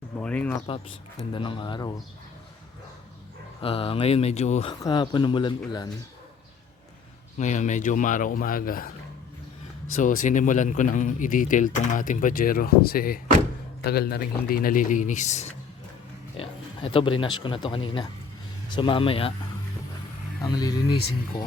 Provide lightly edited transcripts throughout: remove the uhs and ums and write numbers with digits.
Good morning mga paps, ganda ng araw. Ngayon medyo kahapon umulan-ulan. Ngayon medyo umaraw umaga. So sinimulan ko ng i-detail tong ating Pajero kasi tagal na rin hindi nalilinis. Ayan. Ito brinash ko na to kanina. So mamaya ang lilinisin ko.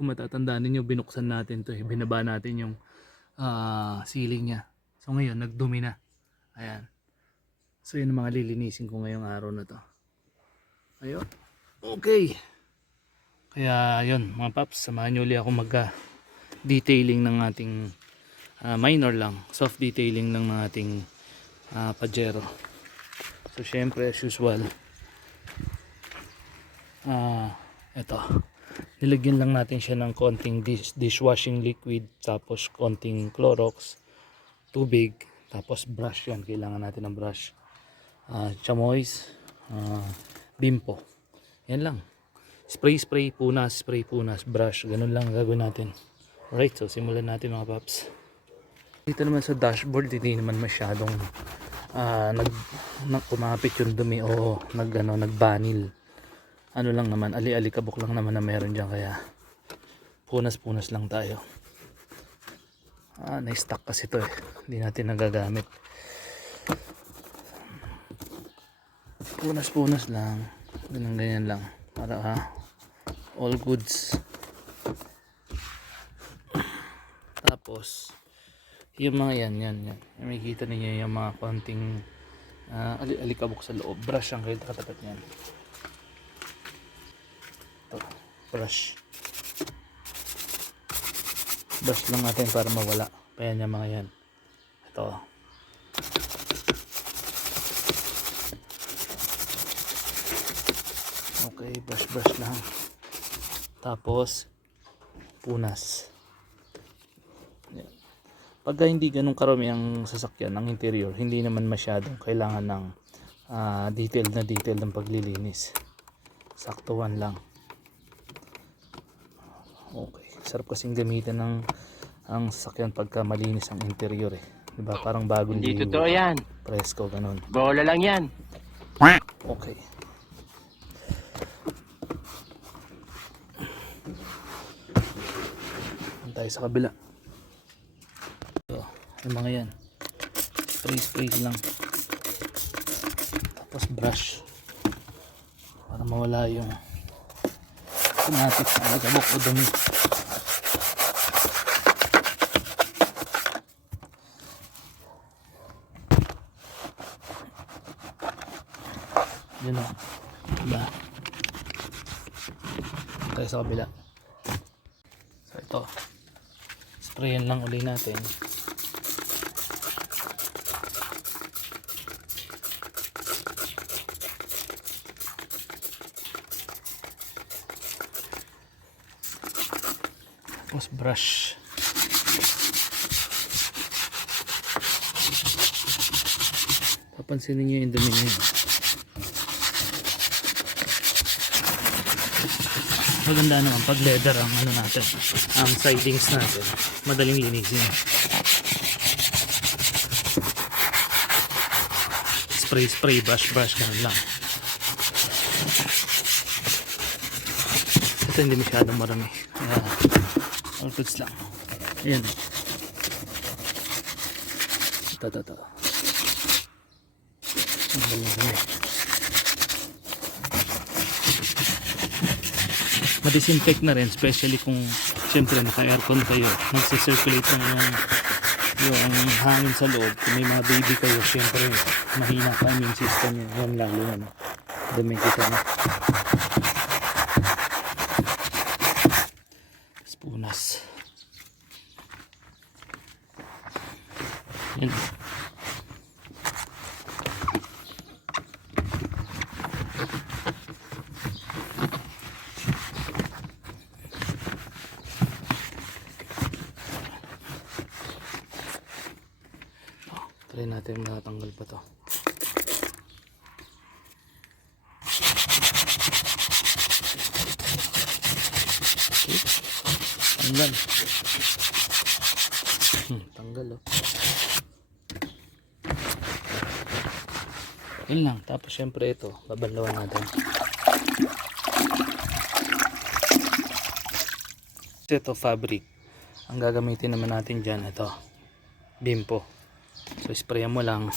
Kung matatandaan ninyo, binuksan natin to, binaba natin yung ceiling nya. So ngayon nagdumi na. Ayan. So yun ang mga lilinisin ko ngayong araw na to. Ayun. Okay. Kaya yun mga paps, samahan nyo ulit ako mag detailing ng ating minor lang, soft detailing ng ating Pajero. So syempre as usual, eto, nilagyan lang natin siya ng konting dishwashing liquid, tapos konting Clorox, tubig, tapos brush. Yan, kailangan natin ng brush, chamois, bimpo. Yan lang, spray punas, brush, ganun lang gagawin natin. Alright, so simulan natin mga paps. Dito naman sa dashboard, hindi naman masyadong kumapit yung dumi o nagbanil. Ano lang naman, ali-alikabok lang naman na meron dyan, kaya punas lang tayo. Na-stuck kasi to eh, hindi natin nagagamit. Punas lang, ganyan lang para all goods. Tapos yung mga yan may kita ninyo yung mga konting alikabok sa loob. Brush ang katapat niyan. Brush lang natin para mawala pa yan yung mga yan. Ito, okay, brush lang, tapos punas. Yan. Pagka hindi ganun karami ang sasakyan ng interior, hindi naman masyadong kailangan ng detail ng paglilinis. Saktuhan lang. Okay, sarap kasing gamitin ng ang sasakyan pagka malinis ang interior eh. Diba? Parang bagong Hindi linis. totoo yan. Presko, ganun. Bola lang yan. Okay. Tayo sa kabila. So, yung mga yan. Spray lang. Tapos brush. Para mawala yung automatic na nagabok o dumi. Yun o. Diba? Tayo sa kabila. So ito, sprayan lang uli natin. Tapos brush. Papansinin nyo yung dumi nyo. Maganda naman pag leather ang natin, ang sidings natin, madaling linisin. Spray, brush ganun lang. Ito hindi masyadong marami, all goods lang. Ayan, ito ang galing. Ma-disinfect na rin, especially kung syempre naka-aircon kayo, nagsi-circulate yung hangin sa loob. Kung may mga baby kayo, syempre mahina pa immune system yun. Yan lalo yan, dumi kita na. Punas yan. Try natin matanggal pa to. Tanggal. Tanggal oh. Yun lang. Tapos syempre ito, babanlawan natin. Ito fabric. Ang gagamitin naman natin dyan, ito. Bimpo. So sprayan mo lang.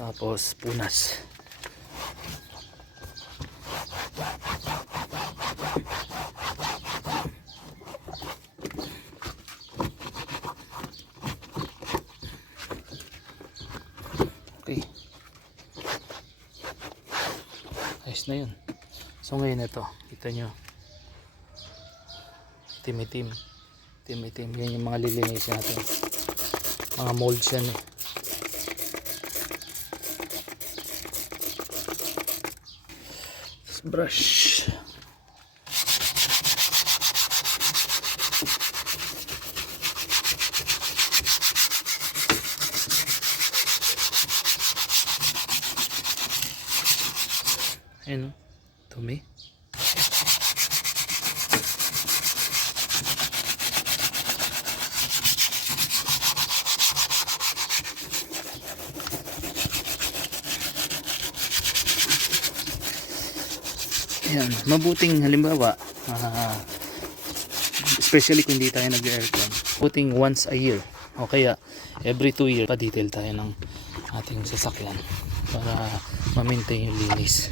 Tapos punas. Okay. Ayos na yun. So ngayon ito, kita nyo. Itim-itim. Itim-itim. Yan yung mga lilinisin natin. Mga molds yan eh. Brush. Ayan o, dumi. Ayan, mabuting halimbawa, especially kung hindi tayo nag-aircon, mabuting once a year o kaya every 2 years pa-detail tayo ng ating sasakyan para ma-maintain yung linis.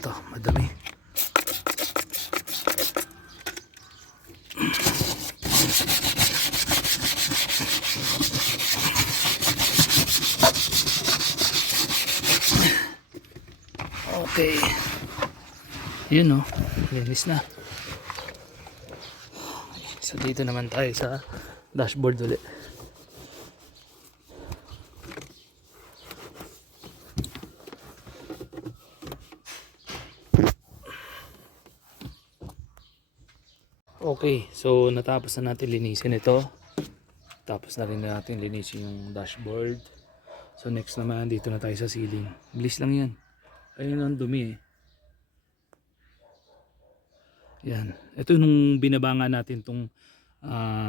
Ito, madami. Okay. Yun oh, linis na. So dito naman tayo sa dashboard ulit. Okay, so natapos na natin linisin ito. Tapos na rin natin linisin yung dashboard. So next naman, dito na tayo sa ceiling. Bilis lang yan. Ayun ang dumi eh. Yan. Ito nung binabanga natin tong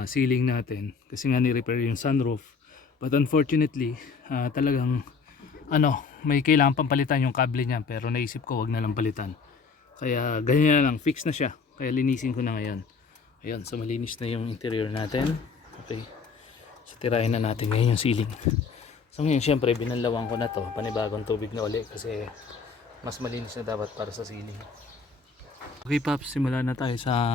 ceiling natin. Kasi nga ni-repair yung sunroof. But unfortunately, talagang may kailangan pampalitan yung kable niya. Pero naisip ko wag na lang palitan. Kaya ganyan na lang, fix na siya. Kaya linisin ko na ngayon. Ayun, so malinis na yung interior natin. Okay. So tirahin na natin ngayon yung ceiling. So ngayon syempre binalawang ko na to. Panibagong tubig na uli kasi mas malinis na dapat para sa ceiling. Okay Paps, simula na tayo sa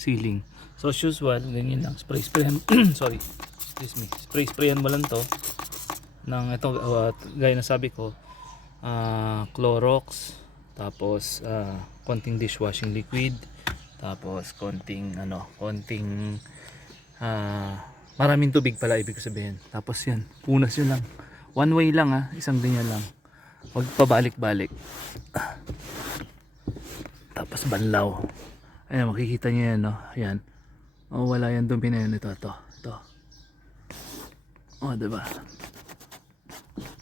ceiling. So as usual, ganyan lang. Sprayan. Sorry. Excuse me. Sprayan mo lang to. Ng ito, gaya na sabi ko. Clorox. Tapos konting dishwashing liquid. Tapos konting maraming tubig pala ibig sabihin. Tapos yan, punas yun lang. One way lang isang ganyan lang. Huwag pabalik-balik. Tapos banlaw. Ayan, makikita nyo yan, no? Ayan. Oh, wala yan dumi na yun. Ito. Oh, diba?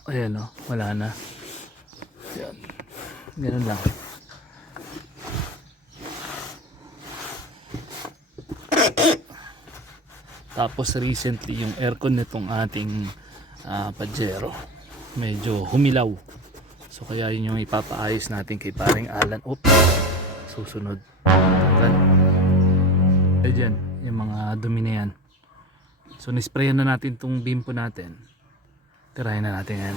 Ayan, no? Wala na. Ayan. Ganun lang. Tapos recently yung aircon nitong ating Pajero medyo humilaw. So kaya yun yung ipapaayos natin kay paring Alan. Oops. Susunod. Ayan, yung mga dumi na yan. So nisprayan na natin tong bimpo natin. Tirahin na natin yan.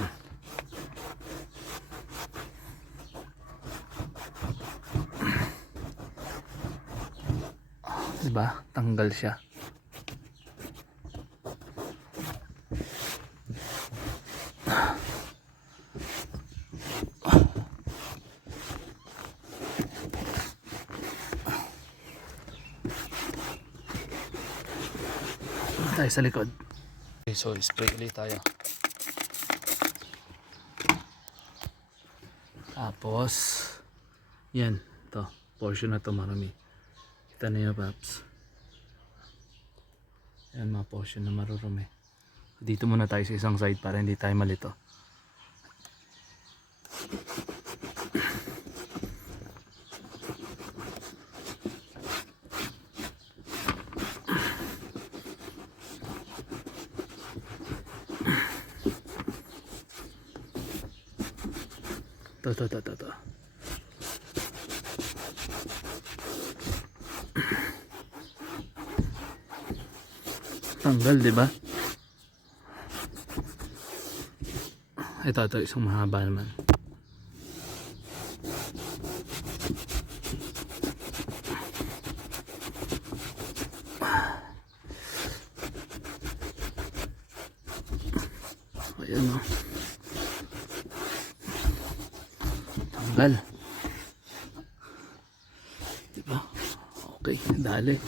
Diba? Tanggal siya. Tayo sa likod. Okay, so spray ulit tayo. Tapos yan, to portion na to marami. Kita na yun, paps. Yan, mga portion na marurumi. Dito muna tayo sa isang side para hindi tayo malito. To. Tanggal, di ba? Ito, isang mahaba naman. Ayan o. Tanggal. Diba? Okay, dali.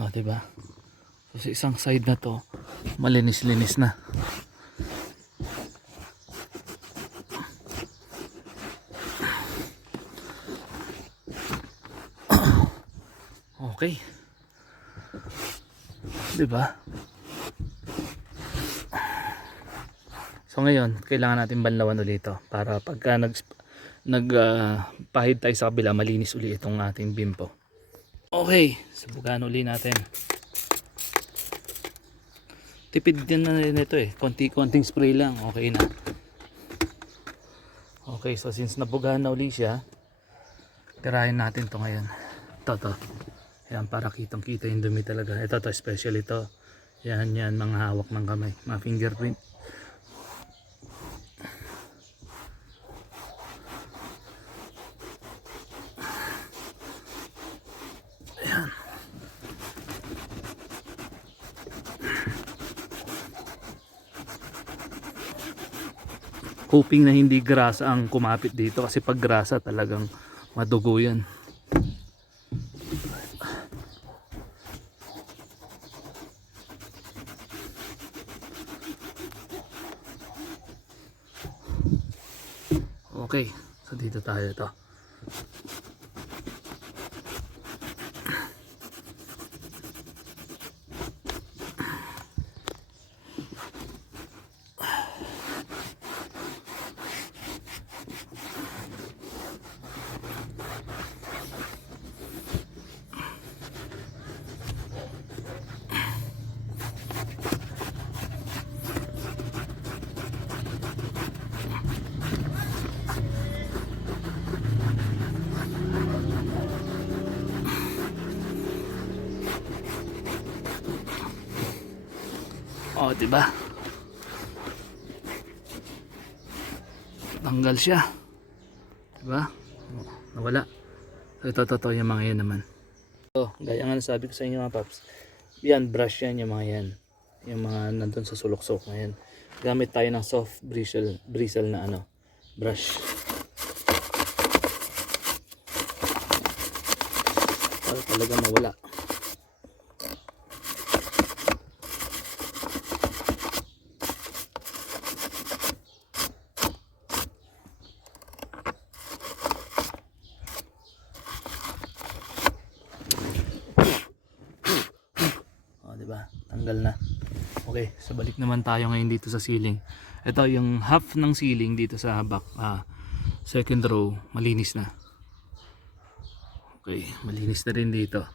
O, diba? So, sa isang side na to, malinis-linis na. Okay. Diba? So ngayon, kailangan natin banlawan ulit ito para pagka pahid tayo sa kabila, malinis ulit itong ating bimpo. Okay, subukan ulit natin. Tipid din na rin ito eh. Konting spray lang, okay na. Okay, so since nabugahan na ulit siya, tirahin natin to ngayon. Ito. Ayan, para kitang kita yung dumi talaga. Ito, special ito. Yan, mga hawak ng kamay. Mga fingerprint. Ayan. Hoping na hindi grasa ang kumapit dito. Kasi pag grasa talagang madugo yan. Okay, so dito tayo ito. Oh, diba? Tanggal siya. Diba? Oh, nawala. So, ito yung mga yan naman. So, gaya nga sabi ko sa inyo mga paps. Yan, brush yan yung mga yan. Yung mga nandun sa sulok-sulok na yan. Gamit tayo ng soft bristle na brush. Para talaga mawala. Tanggal na. Okay, so balik naman tayo ngayon dito sa ceiling. Ito yung half ng ceiling dito sa back, second row, malinis na. Okay, malinis na rin dito.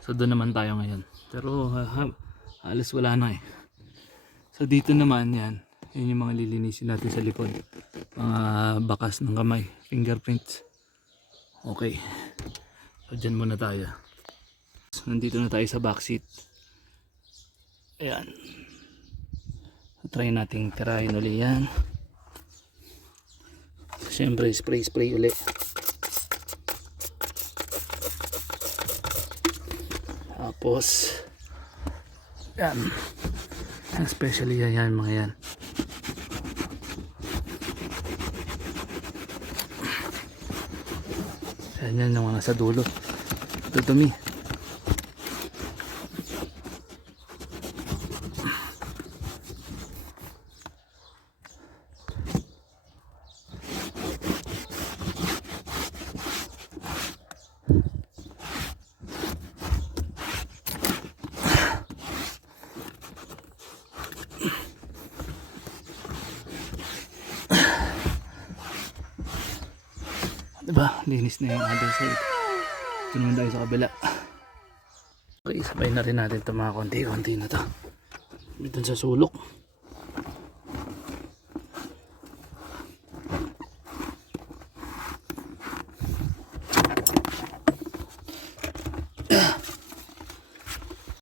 So doon naman tayo ngayon. Pero halos wala na eh. So dito naman yan yung mga lilinisin natin sa likod. Mga bakas ng kamay, fingerprints. Okay. So dyan muna tayo. So, nandito na tayo sa backseat. Ayan. So, try nating tirahin uli yan. Siyempre spray uli. Tapos yan. Especially yan mga yan. Yan yung mga nasa dulo. Dumi. Diba? Linis na yung other side. Ito naman tayo sa kabila. Okay, sabay na rin natin ito mga konti-konti na to. Dito sa sulok.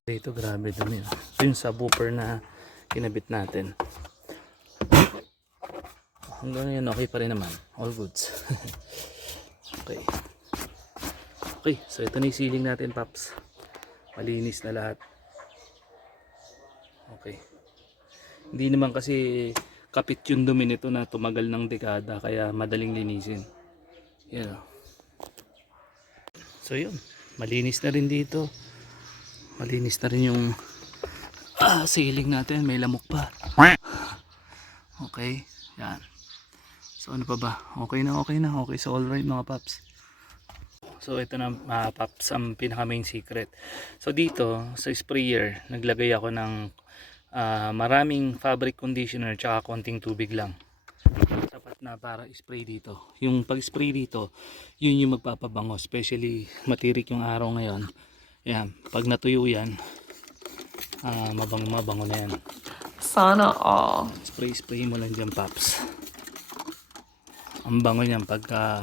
Dito grabe dumi. Ito yung subwoofer na kinabit natin. Hanggang ngayon okay pa rin naman. All goods. Okay. Okay, so ito na yung ceiling natin, Paps. Malinis na lahat. Okay. Hindi naman kasi kapit yung dumi nito na tumagal ng dekada kaya madaling linisin. Yan. So yun, malinis na rin dito. Malinis na rin yung ceiling natin, may lamok pa. Okay, yan. So ano pa ba? Okay na. Okay, so alright mga Paps. So ito na Paps ang pinaka main secret. So dito sa sprayer naglagay ako ng maraming fabric conditioner tsaka konting tubig lang. Sapat na para spray dito. Yung pag spray dito, yun yung magpapabango. Especially matirik yung araw ngayon. Yan, pag natuyo yan, mabango na yan. Sana all. Spray mo lang dyan, Paps. Ang bango niyan pagka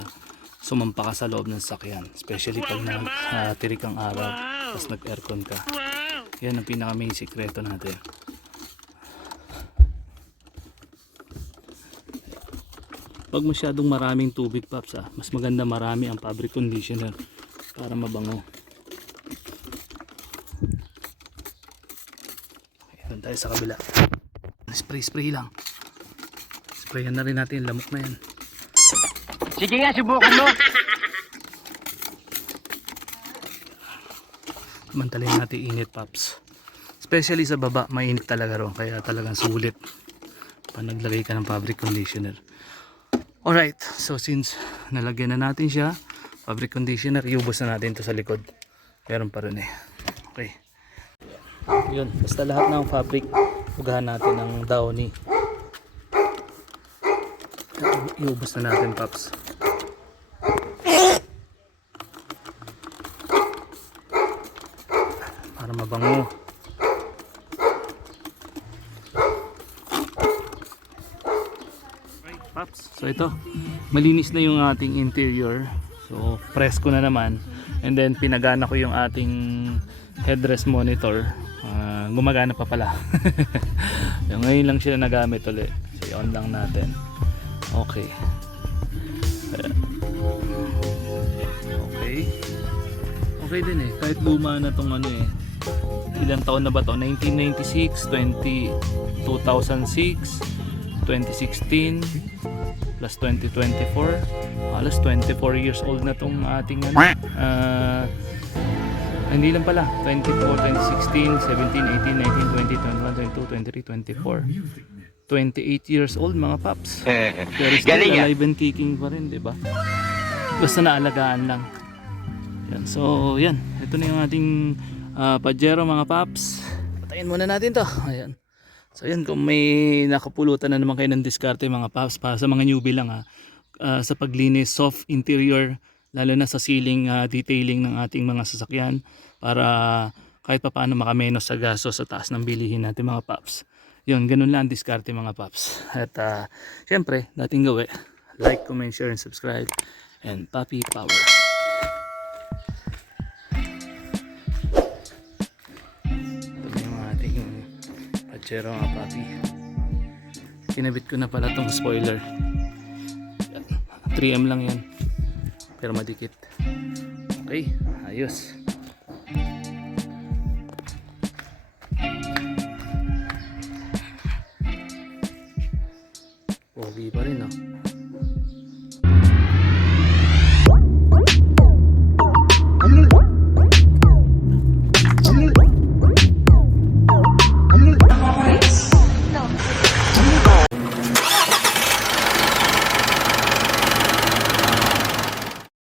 sumampa ka sa loob ng sakyan, especially pag nagtirik ang araw tapos nag-aircon ka. Yan ang pinaka main sikreto natin. Pag masyadong maraming tubig, Paps, mas maganda marami ang fabric conditioner para mabango. Ayan tayo sa kabila. Spray lang. Sprayan na rin natin, lamok na yan. Sige nga, subukan mo. Mantalin natin init, Paps. Especially sa baba, mainit talaga ron. Kaya talagang sulit pag naglagay ka ng fabric conditioner. Alright, so since nalagyan na natin siya, fabric conditioner, iubos na natin to sa likod. Meron pa rin eh. Okay. Yun, basta lahat ng fabric, ugahan natin ng Downy. Iubos na natin, Paps. Para mabango. Right, Paps. So ito, malinis na yung ating interior. So presko na naman. And then pinagana ko yung ating headrest monitor. Gumagana pa pala. Ngayon lang sila nagamit ulit. So on lang natin. Okay. Okay. Okay din eh. Kahit luma na tong ano eh. Ilang taon na ba to? 1996, 2006, 2016, plus 2024. Halos 24 years old na tong ating ano. Hindi lang pala. 24, 2016, 17, 18, 19, 20, 21, 22, 23, 24. 28 years old mga Paps. Pero still alive and kicking pa rin, diba? Basta naalagaan lang. Yan. So yan, ito na yung ating Pajero mga Paps. Patayin muna natin to. Ayan. So yan, kung may nakapulutan na naman kayo ng diskarte mga Paps, para sa mga newbie lang sa paglinis, soft interior, lalo na sa ceiling detailing ng ating mga sasakyan, para kahit pa paano makamenos sa gastos sa taas ng bilihin natin mga Paps. Yun, ganun lang diskarte mga Paps. At syempre, dating gawi, like, comment, share, and subscribe. And Papi Power. kutsero mga papi. Kinabit ko na pala tong spoiler. 3M lang yan. Pero madikit. Okay, ayos.